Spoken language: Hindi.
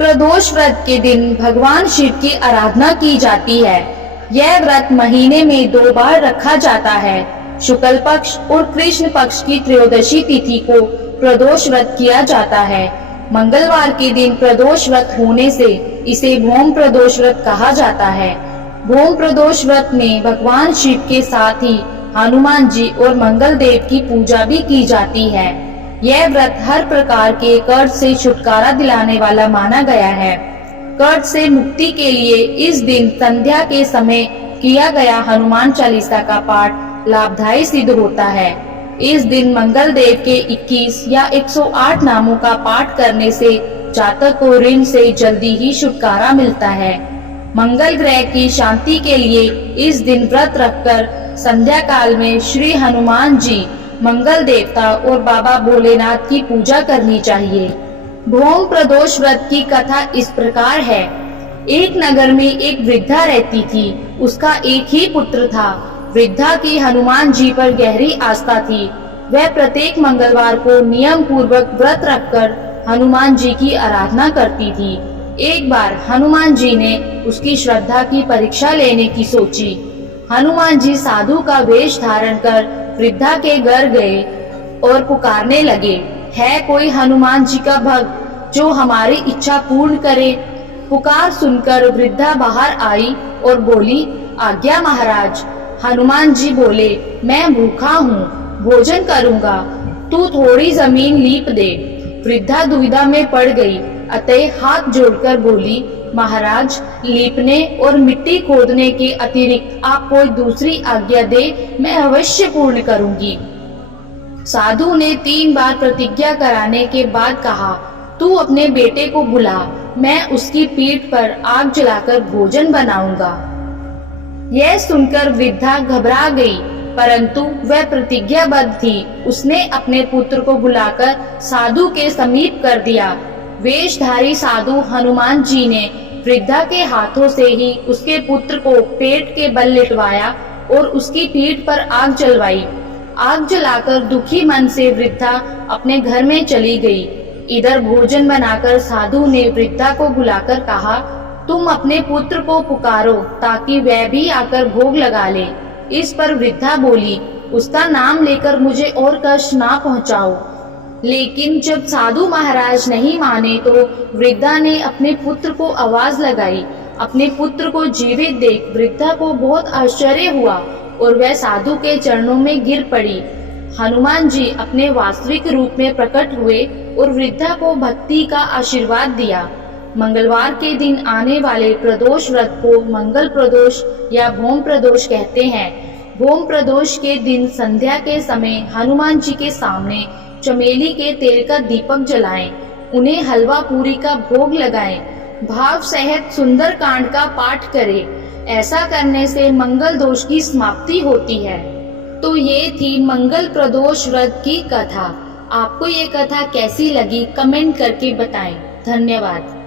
प्रदोष व्रत के दिन भगवान शिव की आराधना की जाती है। यह व्रत महीने में 2 बार रखा जाता है। शुक्ल पक्ष और कृष्ण पक्ष की त्रयोदशी तिथि को प्रदोष व्रत किया जाता है। मंगलवार के दिन प्रदोष व्रत होने से इसे भौम प्रदोष व्रत कहा जाता है। भौम प्रदोष व्रत में भगवान शिव के साथ ही हनुमान जी और मंगल देव की पूजा भी की जाती है। यह व्रत हर प्रकार के कर्ज से छुटकारा दिलाने वाला माना गया है। कर्ज से मुक्ति के लिए इस दिन संध्या के समय किया गया हनुमान चालीसा का पाठ लाभदायी सिद्ध होता है। इस दिन मंगल देव के 21 या 108 नामों का पाठ करने से जातक को ऋण से जल्दी ही छुटकारा मिलता है। मंगल ग्रह की शांति के लिए इस दिन व्रत रखकर संध्या काल में श्री हनुमान जी, मंगल देवता और बाबा भोलेनाथ की पूजा करनी चाहिए। भौम प्रदोष व्रत की कथा इस प्रकार है। एक नगर में एक वृद्धा रहती थी। उसका एक ही पुत्र था। वृद्धा की हनुमान जी पर गहरी आस्था थी। वह प्रत्येक मंगलवार को नियम पूर्वक व्रत रखकर हनुमान जी की आराधना करती थी। एक बार हनुमान जी ने उसकी श्रद्धा की परीक्षा लेने की सोची। हनुमान जी साधु का वेश धारण कर वृद्धा के घर गए और पुकारने लगे, है कोई हनुमान जी का भक्त जो हमारी इच्छा पूर्ण करे? पुकार सुनकर वृद्धा बाहर आई और बोली, आज्ञा महाराज। हनुमान जी बोले, मैं भूखा हूँ, भोजन करूँगा, तू थोड़ी जमीन लीप दे। वृद्धा दुविधा में पड़ गई, अतः हाथ जोड़कर बोली, महाराज, लीपने और मिट्टी खोदने के अतिरिक्त आप कोई दूसरी आज्ञा दे, मैं अवश्य पूर्ण करूंगी। साधु ने 3 बार प्रतिज्ञा कराने के बाद कहा, तू अपने बेटे को बुला, मैं उसकी पीठ पर आग जलाकर भोजन बनाऊंगा। यह सुनकर वृद्धा घबरा गई, परंतु वह प्रतिज्ञाबद्ध थी। उसने अपने पुत्र को बुलाकर साधु के समीप कर दिया। वेशधारी साधु हनुमान जी ने वृद्धा के हाथों से ही उसके पुत्र को पेट के बल लिटवाया और उसकी पीठ पर आग जलवाई। आग जलाकर दुखी मन से वृद्धा अपने घर में चली गई। इधर भोजन बनाकर साधु ने वृद्धा को बुलाकर कहा, तुम अपने पुत्र को पुकारो ताकि वह भी आकर भोग लगा ले। इस पर वृद्धा बोली, उसका नाम लेकर मुझे और कष्ट ना पहुँचाओ। लेकिन जब साधु महाराज नहीं माने तो वृद्धा ने अपने पुत्र को आवाज लगाई। अपने पुत्र को जीवित देख वृद्धा को बहुत आश्चर्य हुआ और वह साधु के चरणों में गिर पड़ी। हनुमान जी अपने वास्तविक रूप में प्रकट हुए और वृद्धा को भक्ति का आशीर्वाद दिया। मंगलवार के दिन आने वाले प्रदोष व्रत को मंगल प्रदोष या भौम प्रदोष कहते हैं। भौम प्रदोष के दिन संध्या के समय हनुमान जी के सामने चमेली के तेल का दीपक जलाएं, उन्हें हलवा पूरी का भोग लगाएं, भाव सहित सुंदर कांड का पाठ करें। ऐसा करने से मंगल दोष की समाप्ति होती है। तो ये थी मंगल प्रदोष व्रत की कथा। आपको ये कथा कैसी लगी कमेंट करके बताएं। धन्यवाद।